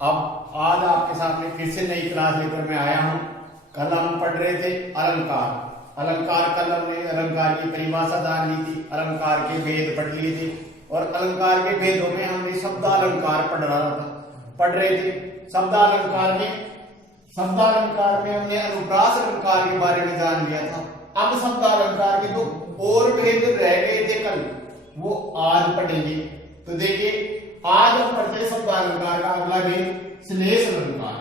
अब आज आपके सामने फिर से नई क्लास लेकर मैं आया हूं। कल हम पढ़ रहे थे अलंकार। अलंकार कल हमने अलंकार की परिभाषा जान ली थी, अलंकार के भेद पढ़ लिए थे और अलंकार के भेदों में हमने शब्दालंकार पढ़ रहे थे। शब्दालंकार में हमने अनुप्रास अलंकार के बारे में जान लिया था। अब शब्दालंकार के जो और भेद रह गए थे कल, वो आज पढ़ेंगे। तो देखिए, आज हम पढ़ते हैं शब्दालंकार का अगला भेद श्लेष अलंकार।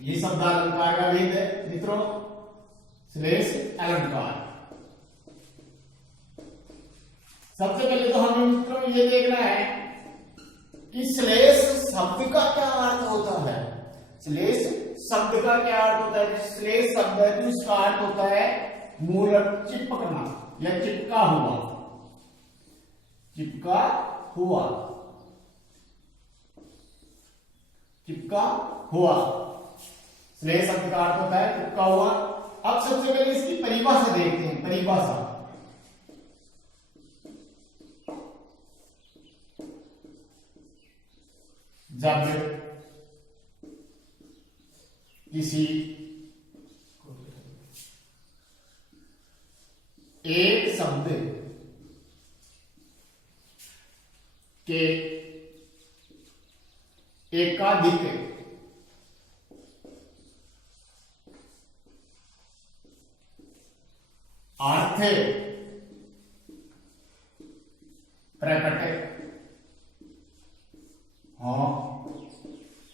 ये शब्दालंकार का भेद है मित्रों, श्लेष अलंकार। सबसे पहले तो हमें मित्रों ये देखना है कि श्लेष शब्द का क्या अर्थ होता है। श्लेष शब्द का क्या अर्थ होता है? श्लेष शब्द है जिसका अर्थ होता है मूल चिपकना या चिपका हुआ। चिपका हुआ, चिपका हुआ श्लेष शब्द का अर्थ होता है चिपका हुआ। अब सबसे पहले इसकी परिभाषा देखते हैं। परिभाषा, जब किसी एक शब्द के एकाधिक अर्थ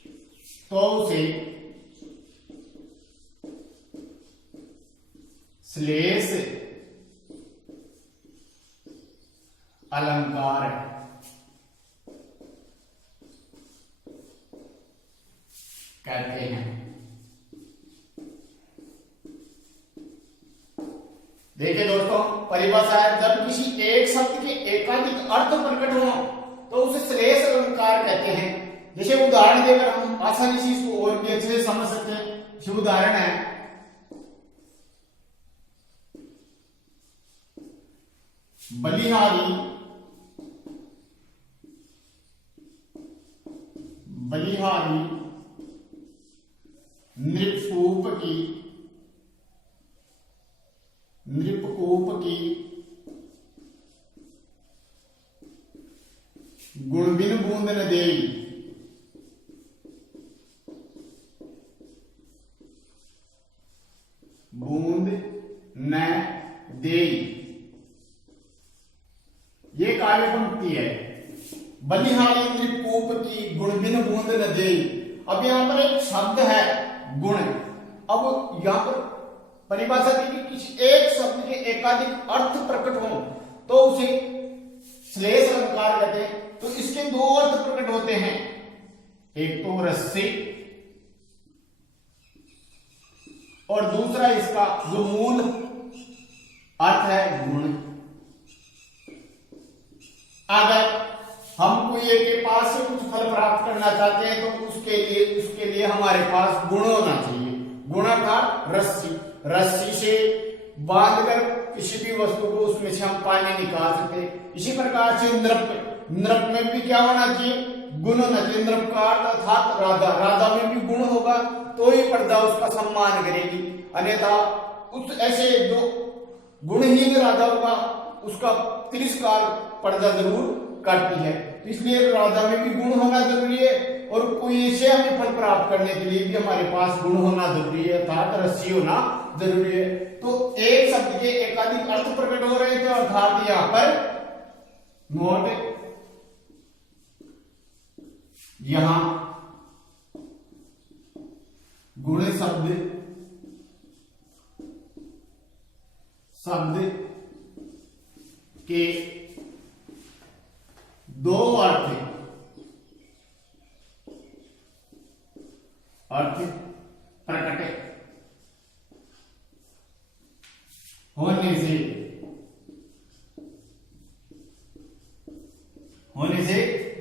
प्रकट हो तो उसे श्लेष अलंकार कहते हैं। देखिए दोस्तों, परिभाषा है जब किसी एक शब्द के एकाधिक अर्थ प्रकट हो तो उसे श्लेष अलंकार कहते हैं। जैसे उदाहरण देकर हम आसानी से इसको और भी अच्छे से समझ सकते हैं। जो उदाहरण है, बलिहारी बलिहारी नृपकूप की गुणबिन बूंद न देई। बूंद न देई, ये काव्य पंक्ति है। बलिहारी नृपकूप की गुणबिन बूंद न देई। अब यहां पर एक शब्द है गुण। अब यहां पर परिभाषा दी कि किसी एक शब्द के एकाधिक अर्थ प्रकट हो तो उसे श्लेष अलंकार कहते हैं। तो इसके दो अर्थ प्रकट होते हैं, एक तो रस्सी और दूसरा इसका जो मूल अर्थ है गुण। अगर हम कोई एक के पास से कुछ फल प्राप्त करना चाहते हैं तो उसके लिए हमारे पास गुण होना चाहिए। गुण अर्थात रस्सी। रस्सी से बांधकर किसी भी वस्तु को उसमें से हम पानी निकाल सकते हैं। इसी प्रकार से नृप में भी क्या होना चाहिए? गुण होना चाहिए। नृप का अर्थ अर्थात राधा में भी गुण होगा तो ही प्रजा उसका सम्मान करेगी, अन्यथा उस ऐसे जो गुणहीन राजा होगा उसका तिरस्कार प्रजा जरूर करती है। तो इसलिए राजा में भी गुण होना जरूरी है और कोई ऐसे हमें फल प्राप्त करने के लिए भी हमारे पास गुण होना जरूरी है, अर्थात रस्सी होना जरूरी है। तो एक शब्द के एकाधिक अर्थ प्रकट हो रहे थे, अर्थात यहां पर नोट, यहां गुण शब्द के दो अर्थ प्रकट होने से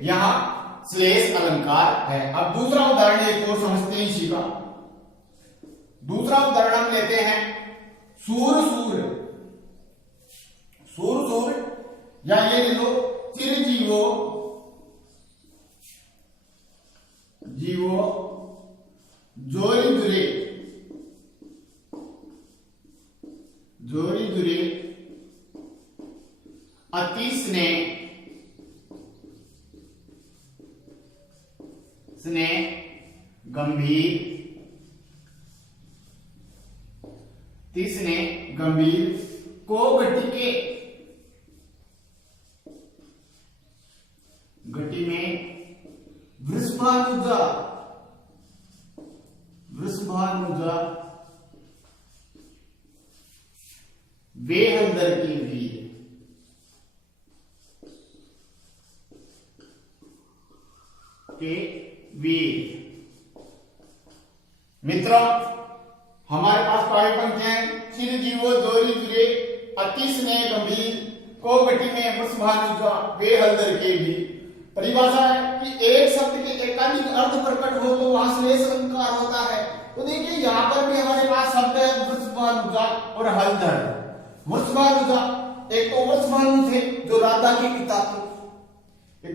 यहां श्लेष अलंकार है। अब दूसरा उदाहरण एक और समझते हैं इसी का। दूसरा उदाहरण हम लेते हैं सूर सूर। सूर सूर या ये ले लो चिरजीवो जीवो जोरी दुरे अति स्नेह गंभीर तीसरे गंभीर को घटी में वृषभानुजा वे अंदर के वीर मित्रों, हमारे पास पाई पंक्तियां हैं। चिर जीवो जोरी जुरे अति स्नेह गंभीर को घटी में वृषभानुजा वे हलदर के वीर। परिभाषा है कि एक शब्द के एकाधिक अर्थ प्रकट हो तो वहां श्लेष अलंकार होता है। तो देखिए यहाँ पर भी हमारे पास शब्द है वृषभानुजा और हलदर। वृषभानुजा, एक तो वृषभानु थे जो राधा के पिता थे, तो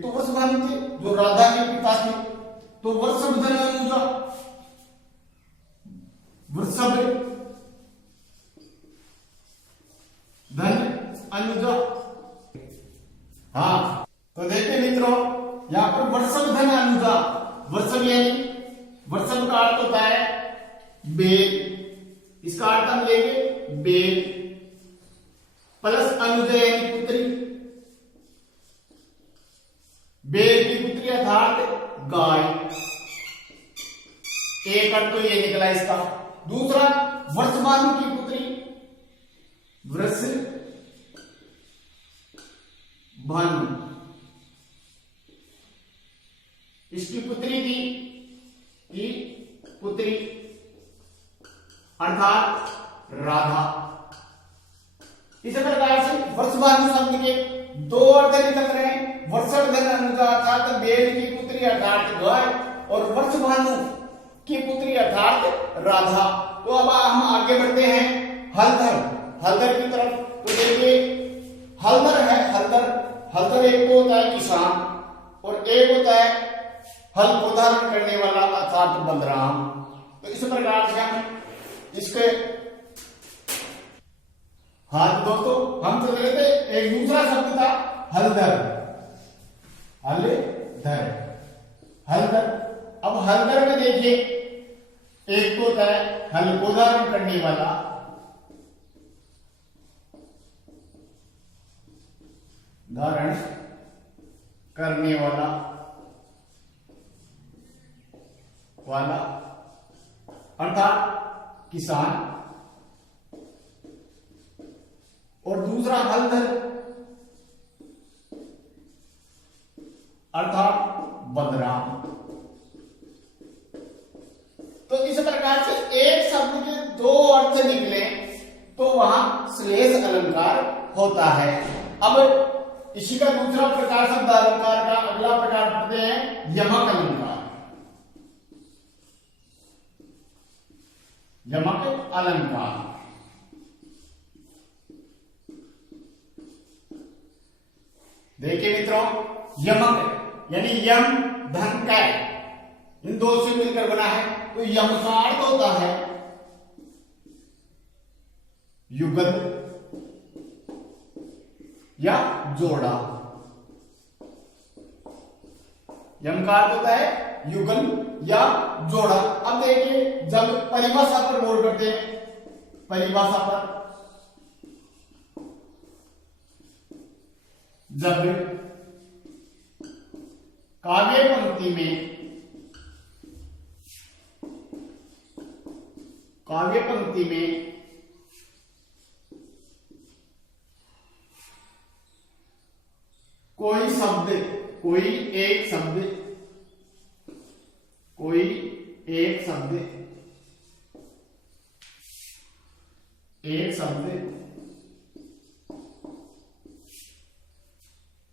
वृषभधन अनुजा, वृषभधन अनुजा। हाँ, तो देखिए मित्रों, यहाँ पर वृषभधन अनुजा, वृषभ यानी वृषभ का अर्थ होता है बेल, इसका अर्थ हम लेंगे बेल, प्लस अनुजा यानी पुत्री, बेल की पुत्री अर्थात गाय। एक अर्थ तो ये निकला इसका। दूसरा वृषभानु की पुत्री वृषभानु, इसकी पुत्री थी पुत्री अर्थात राधा। इस प्रकार से वृषभानु शब्द के दो अर्थ निकल रहे हैं। वृषभधन अनुजा अर्थात बेल की पुत्री अर्थात गाय, और वृषभानु की पुत्री अर्थात राधा। तो अब हम आगे बढ़ते हैं हलधर की तरफ। तो देखिए हलधर है, हलधर एक तो होता है किसान और एक होता है हल को धारण करने वाला अर्थात बलराम। तो इस प्रकार से हम इसके हाँ दोस्तों, हम चल रहे थे, एक दूसरा शब्द था हलधर। अब हलधर में देखिए एक तो होता है हल को धारण करने वाला, अर्थात किसान, और दूसरा हलधर अर्थात बलराम। तो इस प्रकार से एक शब्द के दो अर्थ निकले तो वहां श्लेष अलंकार होता है। अब इसी का दूसरा प्रकार शब्द अलंकार का अगला प्रकार पढ़ते हैं यमक अलंकार। यमक अलंकार देखिए मित्रों, यमक यानी यम धन कै, इन दो से मिलकर बना है। तो यम का अर्थ होता है युगल या जोड़ा। यम का अर्थ होता है युगल या जोड़ा। अब देखिए जब परिभाषा पर गौर करते हैं, परिभाषा पर जब काव्य पंक्ति में कोई एक शब्द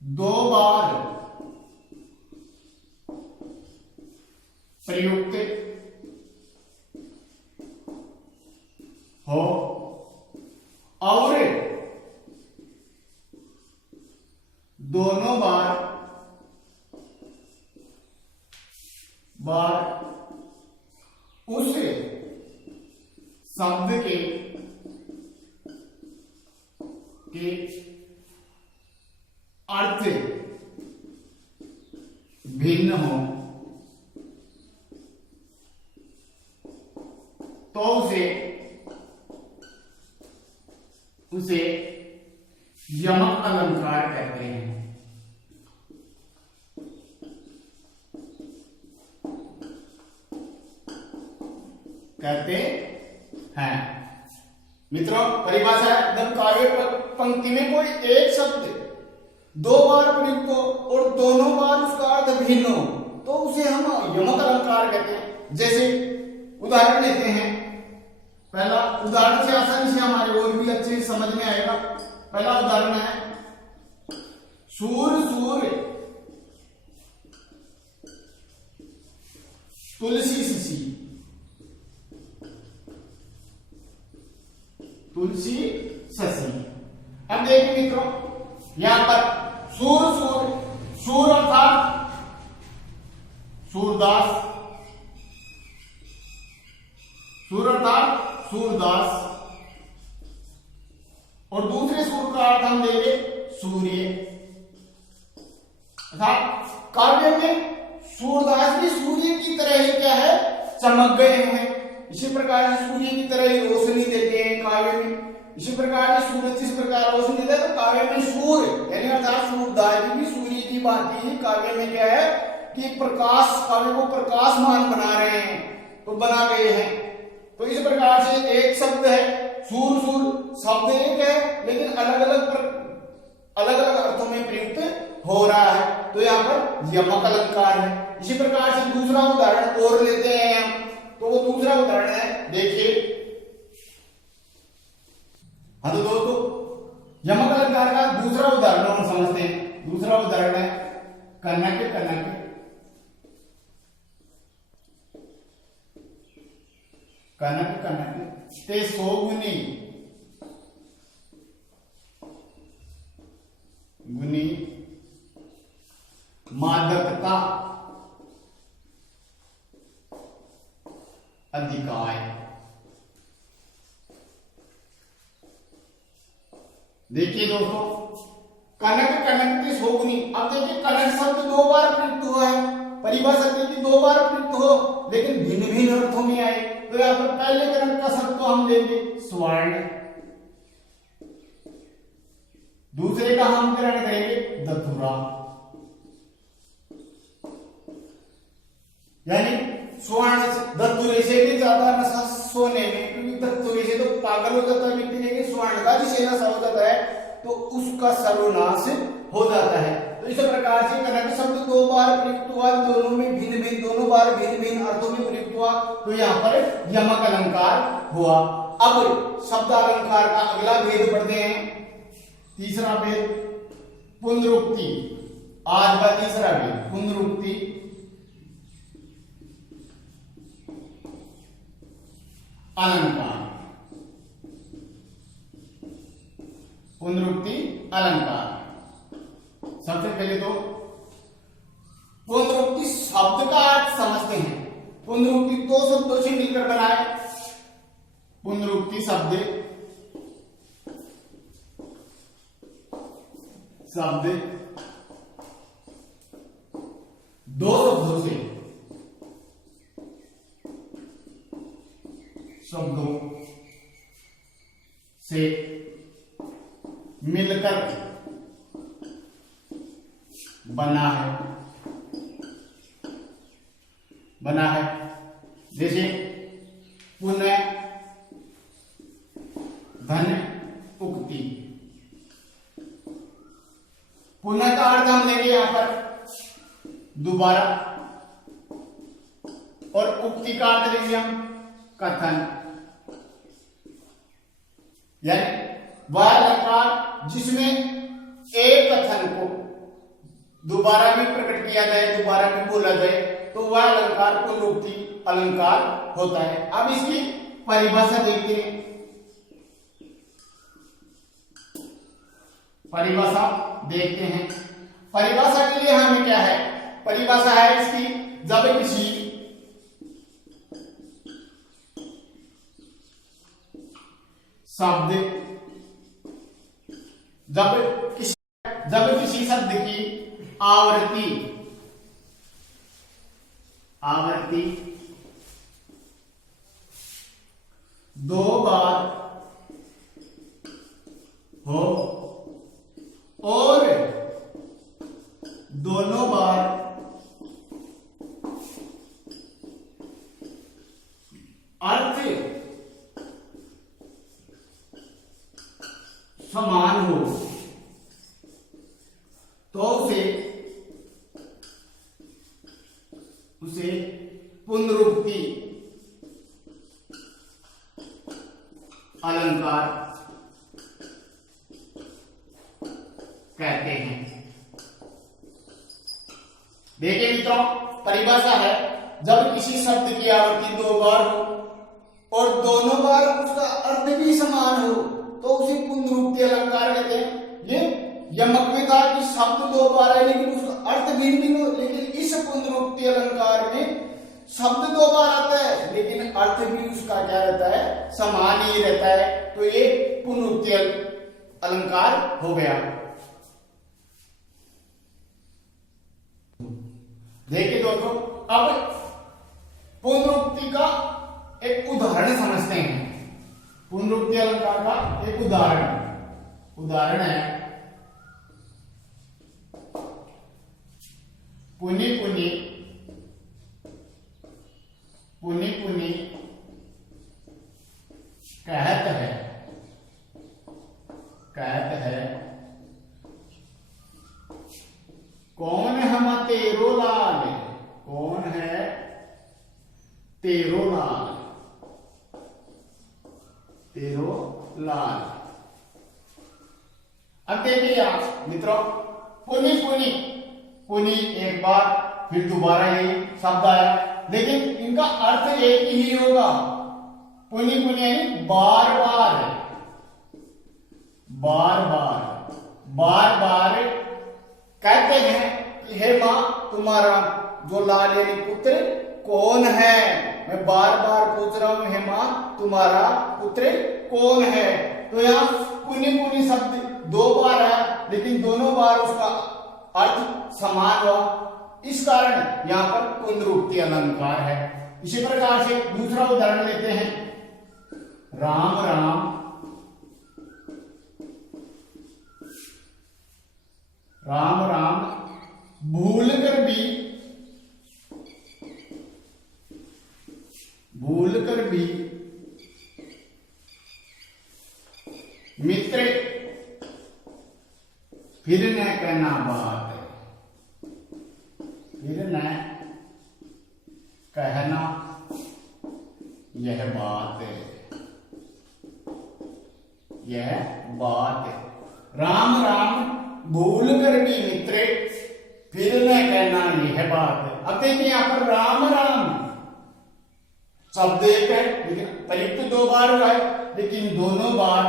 दो बार प्रयुक्त हो और दोनों बार बार उस शब्द के अर्थ भिन्न हो तो उसे यमक अलंकार कहते हैं। मित्रों परिभाषा है, जब काव्य पंक्ति में कोई एक शब्द दो बार प्रयुक्त हो और दोनों बार उसका अर्थ भिन्न हो तो उसे हम यमक अलंकार कहते हैं। जैसे उदाहरण लेते हैं, पहला उदाहरण से आसानी से हमारे और भी अच्छे से समझ में आएगा। पहला उदाहरण है सूर सूर तुलसी सी, तुलसी शशि। अब देखिए मित्रों, यहां पर सूर सूर, सूर अर्थात सूरदास, सूर अर्थात सूरदास, और दूसरे सूर का अर्थ हम देंगे सूर्य। अर्थात काव्य में सूरदास भी सूर्य की तरह ही क्या है, चमक गए हैं। इसी प्रकार से सूर्य की तरह ही रोशनी देते हैं काव्य में। इसी प्रकार से सूरज जिस प्रकार रोशनी देता है तो काव्य में सूर्य यानी अर्थात सूरदास भी सूर्य की भांति ही काव्य में क्या है कि प्रकाश, काव्य को प्रकाशमान बना रहे हैं, तो बना गए हैं। तो इस प्रकार से एक शब्द है सूर सूर, शब्द एक है लेकिन अलग अलग अर्थों में प्रयुक्त हो रहा है, तो यहाँ पर यमक अलंकार है। इसी प्रकार से दूसरा उदाहरण और लेते हैं हम, तो वो दूसरा उदाहरण है, देखिए। हाँ तो दोस्तों यमक अलंकार का दूसरा उदाहरण हम समझते हैं। दूसरा उदाहरण है कनक कनक, कनक कनक ते सोगुनी, गुनी मादकता अधिकाय। देखिए दोस्तों, कनक कनक की सोगुनी। अब देखिए कनक शब्द दो बार प्रयुक्त हुआ है, परिभाषा की दो बार प्रयुक्त हो लेकिन भिन्न भिन्न अर्थों में आए। तो यहाँ पर पहले कनक का शब्द तो हम लेंगे स्वर्ण, दूसरे का हम ग्रहण करेंगे दथुरा, यानी स्वर्ण दत्तुरे से भी ज्यादा नशा सोने में, क्योंकि दत्तुरे से तो पागल हो जाता है व्यक्ति, लेकिन स्वर्ण का जिसे नशा हो जाता है तो उसका सर्वनाश हो जाता है। तो इस प्रकार से कनक शब्द दो बार प्रयुक्त हुआ, दोनों में भिन्न भिन्न, दोनों बार भिन्न भिन्न अर्थों में प्रयुक्त हुआ, तो यहाँ पर यमक अलंकार हुआ। अब शब्द अलंकार का अगला भेद पढ़ते हैं, तीसरा भेद पुनरुक्ति। आज का तीसरा भेद पुनरुक्ति अलंकार। पुनरुक्ति अलंकार, सबसे पहले तो पुनरुक्ति शब्द का अर्थ समझते हैं। पुनरुक्ति दो शब्दों से मिलकर बना है। पुनरुक्ति शब्द दो शब्दों से मिलकर बना है। जैसे पुनः, धन, उक्ति। पुनः का अर्थ हम लेंगे यहां पर दोबारा, और उक्ति का अर्थ लेंगे हम कथन, यानी वह अलंकार जिसमें एक कथन को दोबारा भी प्रकट किया जाए, दोबारा भी बोला जाए, तो वह अलंकार पुनरुक्ति अलंकार होता है। अब इसकी परिभाषा देखते हैं। परिभाषा के लिए हमें क्या है, परिभाषा है इसकी, जब किसी शब्द जब किसी शब्द की आवृत्ति 2 बार हो और दोनों बार अर्थ समान हो तो उसे पुनरुक्ति अलंकार कहते हैं। देखिए मित्रों, परिभाषा है, जब किसी शब्द की आवृत्ति 2 बार हो और दोनों बार उसका अर्थ भी समान हो तो उसे पुनरुक्ति अलंकार कहते हैं। ये यमक में था कि शब्द 2 बार है लेकिन उसका अर्थ भिन्न भिन्न हो, लेकिन इस पुनरुक्ति अलंकार में शब्द 2 बार आता है लेकिन अर्थ भी उसका क्या रहता है, समान ही रहता है। तो ये पुनरुक्ति अलंकार हो गया। देखिए दोस्तों, अब पुनरुक्ति का एक उदाहरण समझते हैं। पुनरुक्ति अलंकार का एक उदाहरण है पुनि पुनि कहत है कौन हम तेरो लाल, कौन है तेरो लाल। अब देखिए आप मित्रों, पुनि एक बार, फिर दोबारा यही शब्द आया लेकिन इनका अर्थ एक ही होगा। पुनि यानी बार बार कहते हैं कि हे मां तुम्हारा जो लाल यानी पुत्र कौन है। मैं बार बार पूछ रहा हूं, हे मां तुम्हारा पुत्र कौन है। तो यहाँ पुनि शब्द 2 बार है लेकिन दोनों बार उसका अर्थ समान हुआ, इस कारण यहां पर पुनरुक्ति अलंकार है। इसी प्रकार से दूसरा उदाहरण लेते हैं, राम राम भूल कर भी मित्र फिर न कहना बात, फिर न कहना यह बात। राम भूल कर भी मित्र फिर न कहना यह बात। अब देखिए यहां पर राम शब्द एक है लेकिन प्रयुक्त 2 बार हुआ है, लेकिन दोनों बार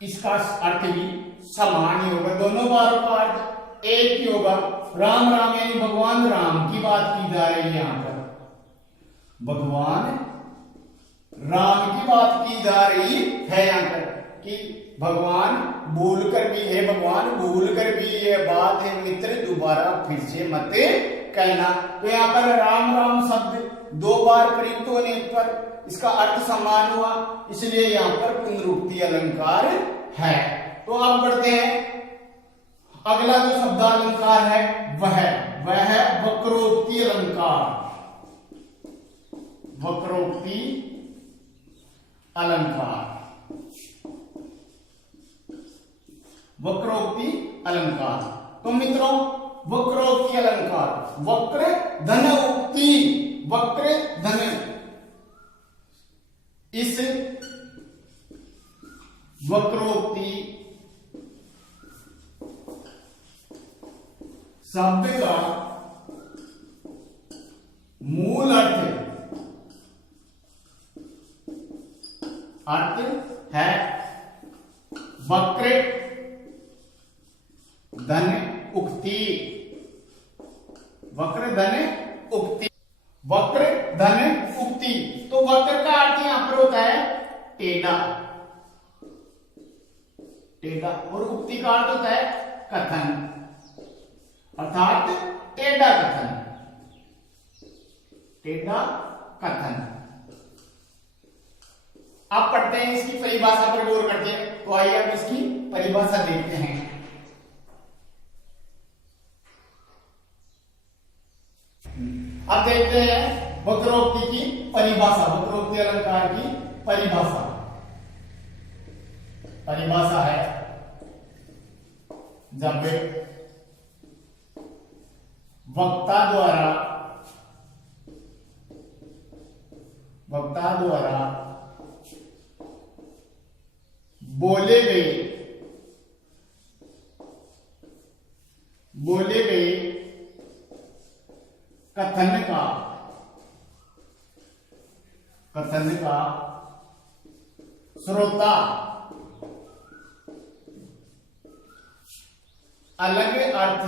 इसका अर्थ भी समान ही होगा, दोनों बार का अर्थ एक ही होगा। राम यानी भगवान राम की बात की जा रही है। यहां पर भगवान राम की बात की जा रही है यहां पर कि भगवान भूल कर भी है, भगवान भूल कर भी ये बात है मित्र दोबारा फिर से मत कहना। तो यहाँ पर राम शब्द 2 बार प्रयुक्त होने पर इसका अर्थ समान हुआ, इसलिए यहाँ पर पुनरुक्ति अलंकार है। तो अब बढ़ते हैं, अगला जो शब्द अलंकार है वह है वक्रोक्ति अलंकार। वक्रोक्ति अलंकार। तो मित्रों, वक्रोक्ति अलंकार, वक्र धन उक्ति, वक्र धन, इस वक्रोक्ति शब्द का मूल अर्थ है वक्र धन उक्ति। वक्र धन उक्ति, वक्र धन उक्ति। तो वक्र का अर्थ यहां पर होता है टेढ़ा, टेढ़ा। और उक्ति का अर्थ होता है कथन, अर्थात टेढ़ा कथन, टेढ़ा कथन। आप पढ़ते हैं, इसकी परिभाषा पर गौर करते हैं, तो आइए अब इसकी परिभाषा देखते हैं। अब देखते हैं वक्रोक्ति की परिभाषा, वक्रोक्ति अलंकार की परिभाषा। परिभाषा है जब वक्ता द्वारा बोले गए कथन का श्रोता अलग अर्थ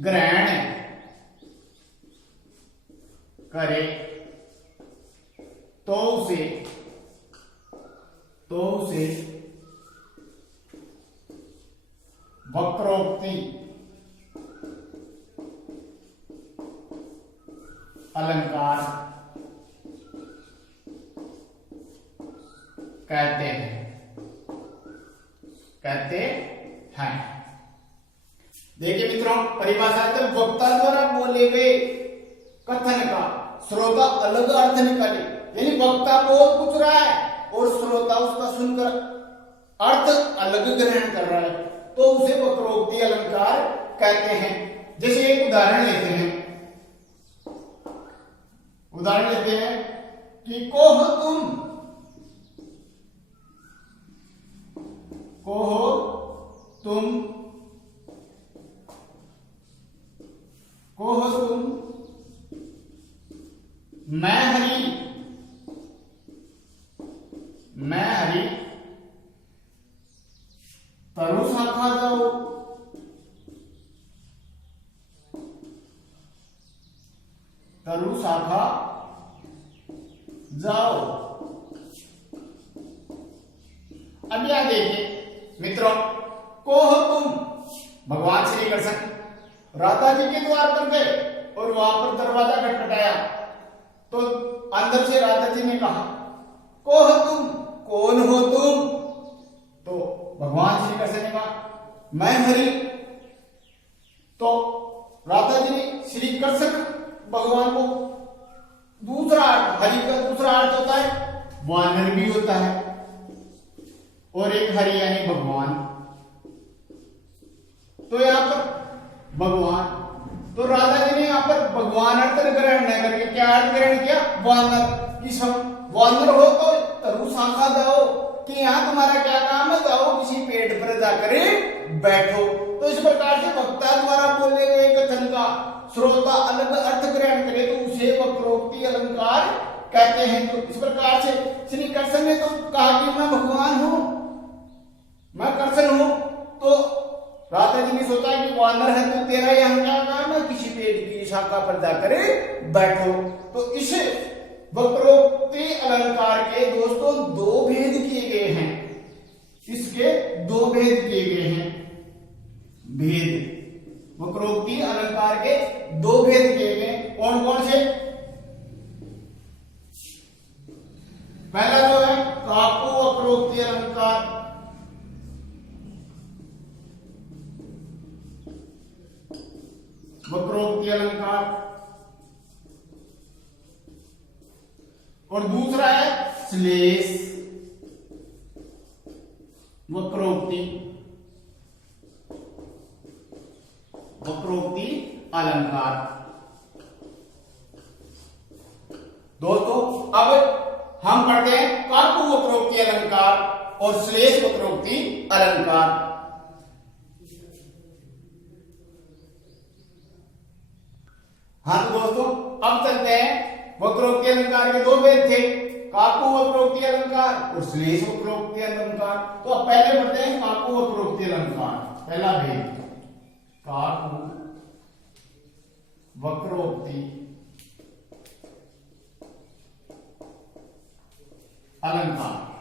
ग्रहण करे तो उसे वक्रोक्ति अलंकार कहते हैं। देखिए मित्रों, परिभाषा है वक्ता द्वारा बोले गए कथन का श्रोता अलग अर्थ निकाले, यानी वक्ता बोल कुछ रहा है और श्रोता उसका सुनकर अर्थ अलग ग्रहण कर रहा है, तो उसे वक्रोक्ति अलंकार कहते हैं। जैसे एक उदाहरण लेते हैं कि कोह तुम मैं हरी तरु शाखा जाओ। अब यहां देखिए मित्रों, कोह तुम, भगवान श्री कृष्ण राधा जी के द्वार पर गए और वहां पर दरवाजा खटखटाया, तो अंदर से राधा जी ने कहा कोह तुम, कौन हो तुम? तो भगवान श्री कृष्ण ने कहा मैं हरि। तो राधा जी ने श्री कृष्ण भगवान को दूसरा अर्थ, हरि का दूसरा अर्थ होता है वानर भी होता है, और एक हरि यानी भगवान। तो यहां पर भगवान, तो राधा जी ने यहां पर भगवान अर्थ ग्रहण नहीं करके क्या अर्थ ग्रहण किया? वानर। कि वानर हो तो तरु शाखा जाओ, कि यहां तुम्हारा क्या काम है, जाओ किसी पेड़ पर जाकर बैठो। तो इस प्रकार से वक्ता द्वारा बोले गए कथन का श्रोता अलग अर्थ ग्रहण करे तो उसे वक्रोक्ति अलंकार कहते हैं। तो इस प्रकार से श्री कृष्ण ने तो कहा कि मैं भगवान हूं, मैं कृष्ण हूं, तो राधा जी ने सोचा कि वानर है तो तेरा यहां क्या काम है, किसी पेड़ की शाखा पर जाकर बैठो। तो इस वक्रोक्ति अलंकार के दोस्तों दो भेद किए गए हैं, इसके दो भेद किए गए हैं। भेद वक्रोक्ति अलंकार के दो भेद किए गए, कौन कौन से? पहला जो है काकु वक्रोक्ति अलंकार, वक्रोक्ति अलंकार, और दूसरा है श्लेष वक्रोक्ति अलंकार। दोस्तों अब हम पढ़ते हैं काकु वक्रोक्ति अलंकार और श्लेष वक्रोक्ति अलंकार। हाँ तो दोस्तों अब चलते हैं, वक्रोक्ति अलंकार के दो भेद थे, काकु वक्रोक्ति अलंकार और श्लेष वक्रोक्ति अलंकार। तो अब पहले पढ़ते हैं काकु वक्रोक्ति अलंकार। पहला भेद काकु वक्रोक्ति अलंकार।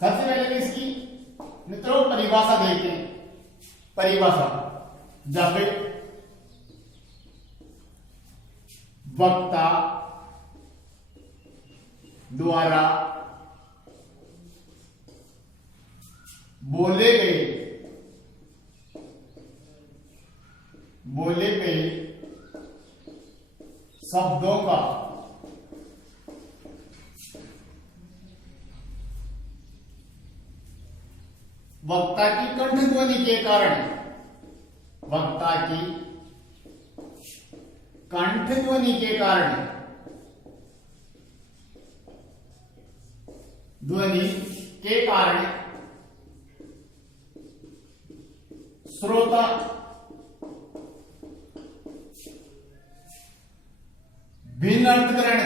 सबसे पहले इसकी मित्रों परिभाषा देखते हैं। परिभाषा, जब वक्ता द्वारा बोले गए शब्दों का वक्ता की कंठ ध्वनि के कारण, वक्ता की कंठ ध्वनि के कारण, ध्वनि के कारण श्रोता भिन्न अर्थ ग्रहण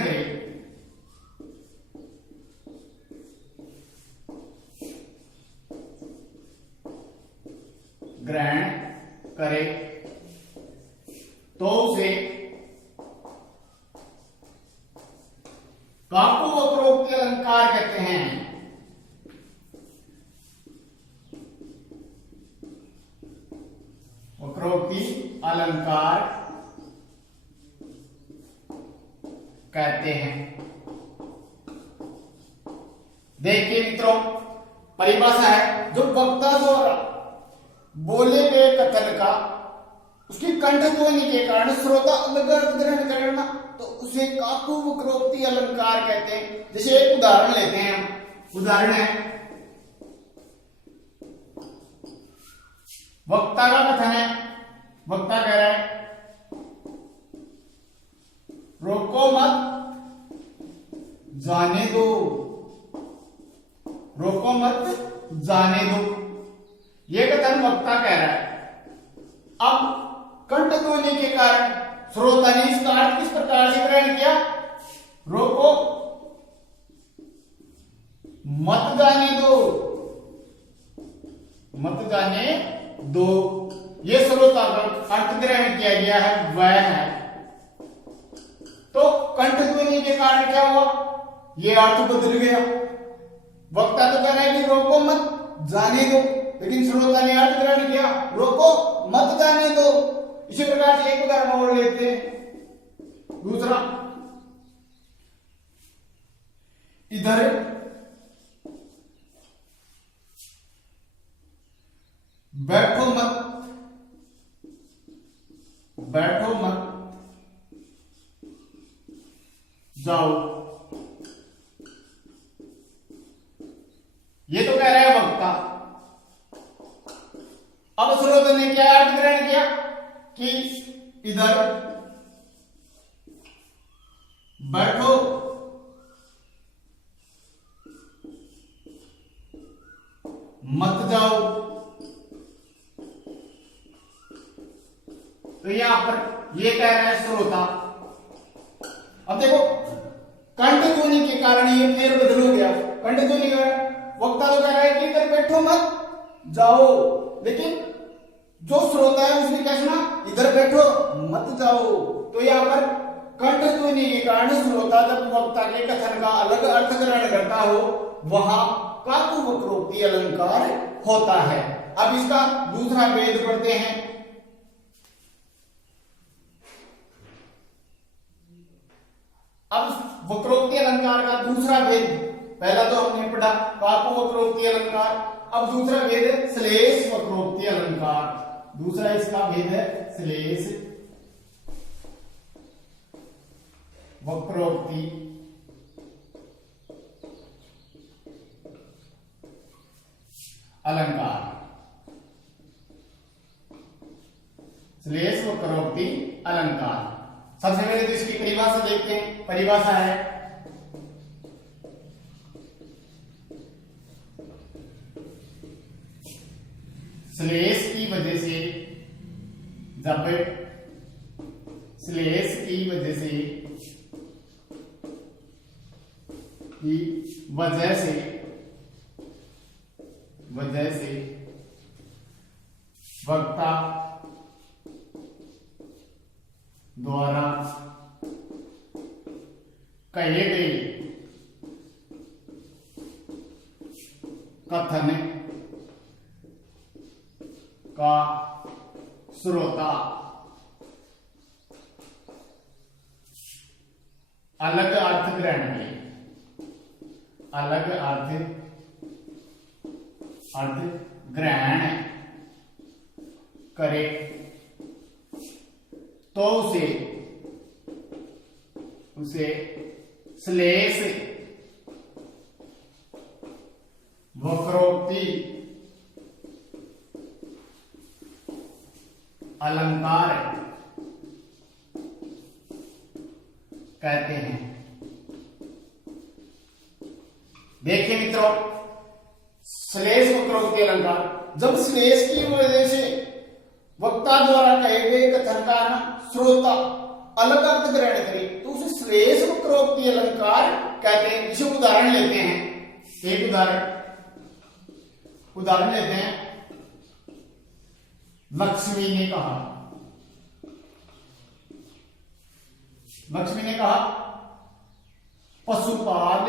करे, तो उसे काकु वक्रोक्ति अलंकार कहते हैं। वक्रोक्ति अलंकार कहते हैं। देखिए मित्रों, परिभाषा है, जो वक्ता द्वारा बोले गए कथन का उसकी कंठ ध्वनि के कारण श्रोता अलग अर्थ ग्रहण करना, तो उसे काकु वक्रोक्ति अलंकार कहते हैं। जैसे एक उदाहरण लेते हैं हम। उदाहरण है, वक्ता का कथन है, वक्ता कह रहा है रोको मत जाने दो, रोको मत जाने दो, ये कथन वक्ता कह रहा है। अब कंठ ध्वनि के कारण श्रोता ने इसका अर्थ किस प्रकार से ग्रहण किया? रोको मत जाने दो, मत जाने दो, ये श्रोता का अर्थ ग्रहण किया गया है, वह है। तो कंठ ध्वनि के कारण क्या हुआ? ये अर्थ बदल गया। वक्ता तो कह रहा है कि रोको मत जाने दो, लेकिन श्रोता ने अर्थ ग्रहण किया रोको मत जाने दो। इसी प्रकार से एक उदाहरण और लेते हैं। दूसरा, इधर बैठो मत, बैठो मत जाओ, ये तो कह रहा है वक्ता। अब श्रोता ने क्या अर्थ ग्रहण किया कि इधर बैठो मत जाओ। तो यहां पर ये कह रहा है श्रोता। अब देखो, कंठ ध्वनि के कारण ये फेर बदल हो गया। कंठ ध्वनि का वक्ता तो कह रहा है कि इधर बैठो मत जाओ, लेकिन जो श्रोता है उसने क्या सुना? इधर बैठो मत जाओ। तो यहां पर कंठ ध्वनि के कारण श्रोता जब वक्ता के कथन का अलग अर्थ ग्रहण करता हो, वहां काकु वक्रोक्ति अलंकार होता है। अब इसका दूसरा भेद पढ़ते हैं। अब वक्रोक्ति अलंकार का दूसरा भेद, पहला तो हमने पढ़ा काकु वक्रोक्ति अलंकार, अब दूसरा भेद है श्लेष वक्रोक्ति अलंकार। दूसरा इसका भेद है श्लेष वक्रोक्ति अलंकार। श्लेष वक्रोक्ति अलंकार। सबसे पहले तो इसकी परिभाषा देखते हैं। परिभाषा है, श्लेष की वजह से, जब श्लेष की वजह से वक्ता द्वारा कहे गए कथन का श्रोता अलग अर्थ ग्रहण करे, अलग अर्थ ग्रहण करे तो उसे श्लेष वक्रोक्ति अलंकार कहते हैं। देखिए मित्रों, श्लेष वक्रोक्ति अलंकार, जब श्लेष की वजह से वक्ता द्वारा कहे गए कथन का श्रोता अलग अर्थ ग्रहण करे तो उसे श्लेष वक्रोक्ति अलंकार कहते हैं। इसे उदाहरण लेते हैं, एक उदाहरण लेते हैं। लक्ष्मी ने कहा पशुपाल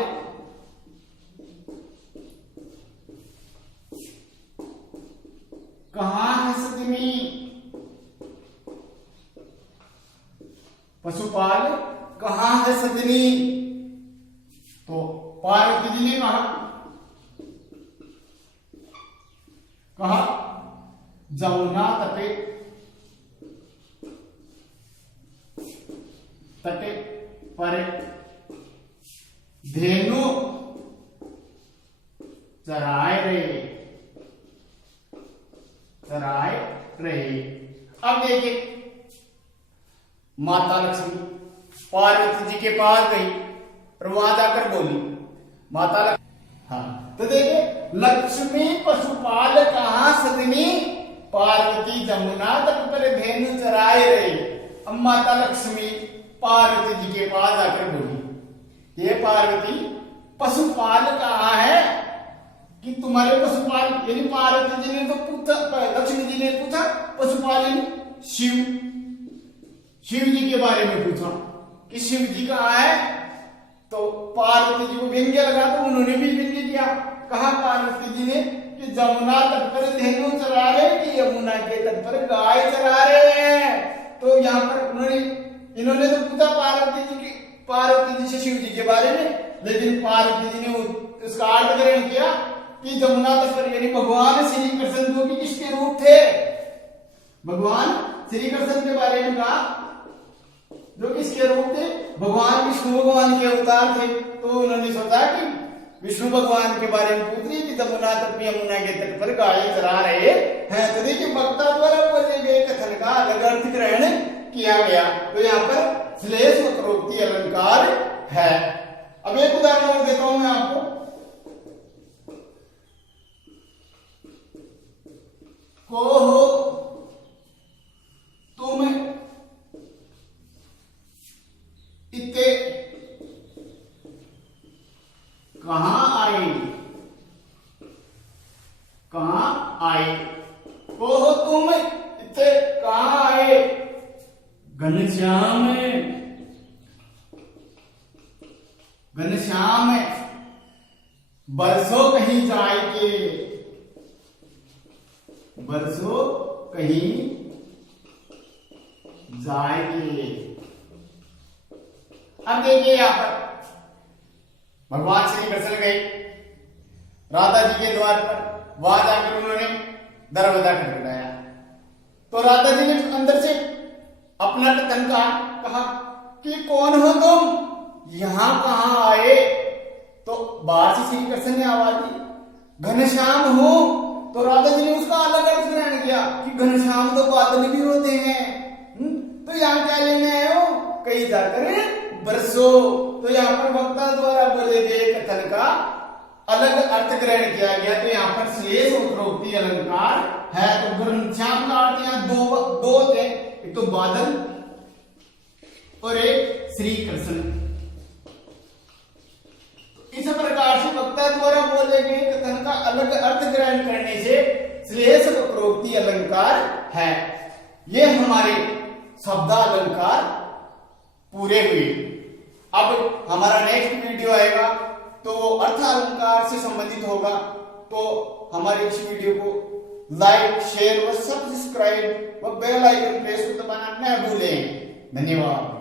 कहाँ है सदमी, पशुपाल कहाँ है सदनी। तो पार्वती जी ने कहा जमुना तटे पर धेनु चराए रहे। अब देखिए, माता लक्ष्मी पार्वती जी के पास गई और वहां जाकर बोली माता लक्ष्मी, हाँ तो देखिए, लक्ष्मी पशुपाल कहाँ सदनी, पार्वती जमुना तट पर धेनु चराए रहे। अब माता लक्ष्मी पार्वती जी के पास आकर बोली, ये पार्वती पशुपाल कहाँ है कि तुम्हारे पशुपाल, यानी पार्वती जी ने तो पूछा, लक्ष्मी जी ने पूछा पशुपाल यानी शिव जी के बारे में पूछा कि शिव जी कहाँ है। तो पार्वती जी को व्यंग्य लगा तो उन्होंने भी व्यंग्य किया, कहा पार्वती जी ने कि जमुना तट पर धेनु चरा रहे कि यमुना के तट पर गाय चरा रहे हैं। तो यहाँ पर इन्होंने तो पूछा पार्वती जी से शिव जी के बारे में, लेकिन पार्वती जी ने उसका अर्थ ग्रहण किया कि जमुना तट पर, यानी भगवान श्री कृष्ण जो कि किसके रूप थे, भगवान श्री कृष्ण के बारे में कहा जो किसके रूप थे, भगवान विष्णु भगवान के अवतार थे। तो उन्होंने सोचा कि विष्णु भगवान के बारे में पूछ रही कि जमुना तट पर यमुना के तट पर गाय चरा रहे हैं। तो देखिए, वक्ता द्वारा बोले गए कथन का अलग अर्थ ग्रहण किया गया। तो यहाँ पर श्लेष वक्रोक्ति अलंकार है। अब एक उदाहरण और देता हूं मैं आपको। कोहो तुम इते कहाँ आए, कोहो तुम इते कहाँ आए, घनश्याम बरसों कहीं जाएंगे, बरसों कहीं जाएंगे। अब देखिए, यहां पर भगवान श्री कृष्ण गए राधा जी के द्वार पर, वहां जाकर उन्होंने दरवाजा खटखटाया। तो राधा जी ने अंदर से अपना कथन कहा कि कौन हो तुम, यहां कहां आए। तो बाहर से श्री कृष्ण ने आवाज दी घनश्याम हो। तो राधा जी ने उसका अलग अर्थ ग्रहण किया कि घनश्याम तो बादल भी होते हैं, तो यहाँ क्या लेने आए हो, कहीं जाकर बरसों। तो यहाँ पर वक्ता द्वारा बोले गए कथन का अलग अर्थ ग्रहण किया गया। तो यहाँ पर श्लेष वक्रोक्ति अलंकार है। तो घनश्याम का अर्थ यहाँ दो थे, एक तो बादल और एक श्री कृष्ण। इस प्रकार से वक्ता द्वारा बोले गए कथन का अलग अर्थ ग्रहण करने से श्लेष वक्रोक्ति अलंकार है। ये हमारे शब्दालंकार पूरे हुए। अब हमारा नेक्स्ट वीडियो आएगा तो अर्थ अलंकार से संबंधित होगा। तो हमारे इस वीडियो को लाइक, शेयर और सब्सक्राइब व बेल आइकन प्रेस दबाना न भूलें। धन्यवाद।